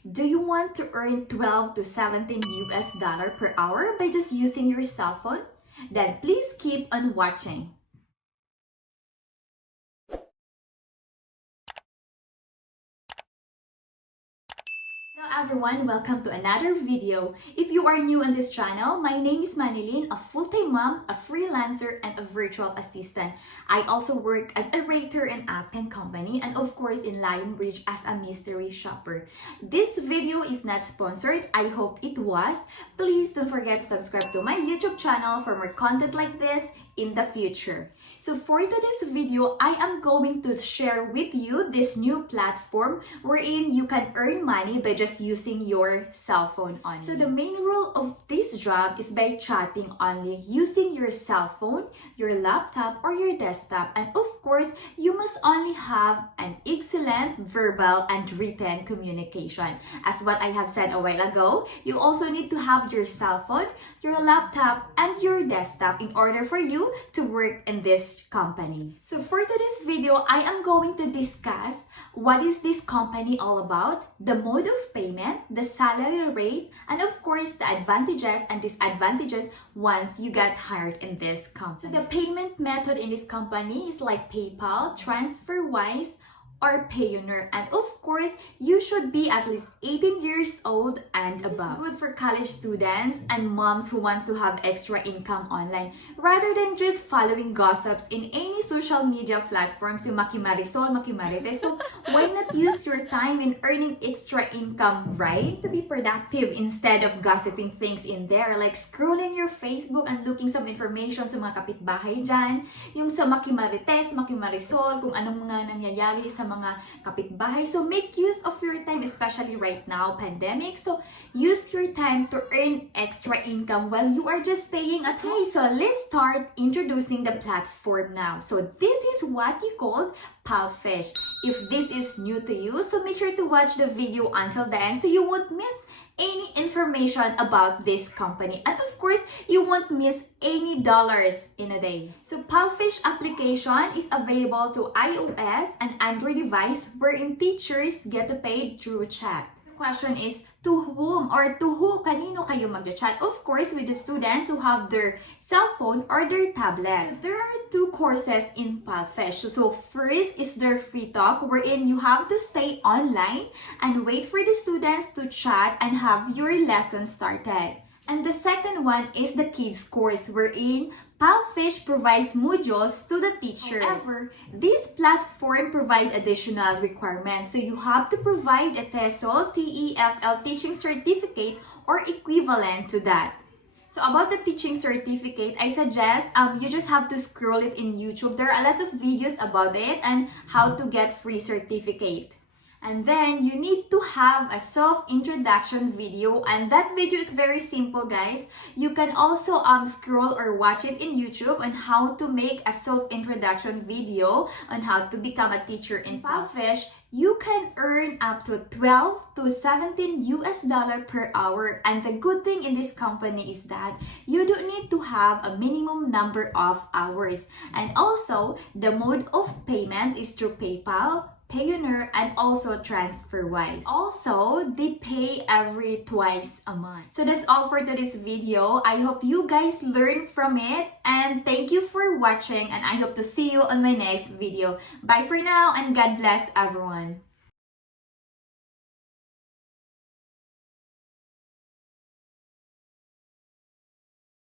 Do you want to earn 12 to 17 US dollar per hour by just using your cell phone? Then please keep on watching. Hello everyone, welcome to another video. If you are new on this channel, my name is Manilyn, a full-time mom, a freelancer, and a virtual assistant. I also work as a rater in Upto company and of course in Lionbridge as a mystery shopper. This video is not sponsored. I hope it was. Please don't forget to subscribe to my YouTube channel for more content like this in the future. So for today's video, I am going to share with you this new platform wherein you can earn money by just using your cell phone only. So the main rule of this job is by chatting only using your cell phone, your laptop, or your desktop. And of course, you must only have an excellent verbal and written communication. As what I have said a while ago, you also need to have your cell phone, your laptop, and your desktop in order for you to work in this company. So for today's video, I am going to discuss what is this company all about, the mode of payment, the salary rate, and of course the advantages and disadvantages once you get hired in this company. So the payment method in this company is like PayPal, TransferWise, or Payoneer, and of course you should be at least 18 years old and above. This is good for college students and moms who wants to have extra income online rather than just following gossips in any social media platforms, yung makimarisol, makimarites. So why not use your time in earning extra income, right? To be productive instead of gossiping things in there, like scrolling your Facebook and looking some information sa mga kapitbahay dyan, yung sa makimarites, makimarisol, kung anong mga nangyayari sa mga kapitbahay. So make use of your time, especially right now, pandemic. So use your time to earn extra income while you are just staying at home. So let's start introducing the platform now. So this is what you call Palfish. If this is new to you, so make sure to watch the video until the end so you won't miss any information about this company, and of course you won't miss any dollars in a day. So Palfish application is available to iOS and Android device wherein teachers get paid through chat. The question is, to whom or to who, kanino kayo mag-chat? Of course, with the students who have their cell phone or their tablet. So there are two courses in Palfish. So first is their free talk, wherein you have to stay online and wait for the students to chat and have your lesson started. And the second one is the kids course, wherein Palfish provides modules to the teachers. However, this platform provides additional requirements. So you have to provide a TEFL teaching certificate or equivalent to that. So about the teaching certificate, I suggest you just have to scroll it in YouTube. There are lots of videos about it and how to get free certificate. And then you need to have a self-introduction video, and that video is very simple, guys. You can also scroll or watch it in YouTube on how to make a self-introduction video on how to become a teacher in Palfish. You can earn up to 12 to 17 US dollar per hour, and the good thing in this company is that you don't need to have a minimum number of hours. And also, the mode of payment is through PayPal, Payoneer, and also TransferWise. Also, they pay every twice a month. So that's all for today's video. I hope you guys learn from it, and thank you for watching, and I hope to see you on my next video. Bye for now, and God bless everyone.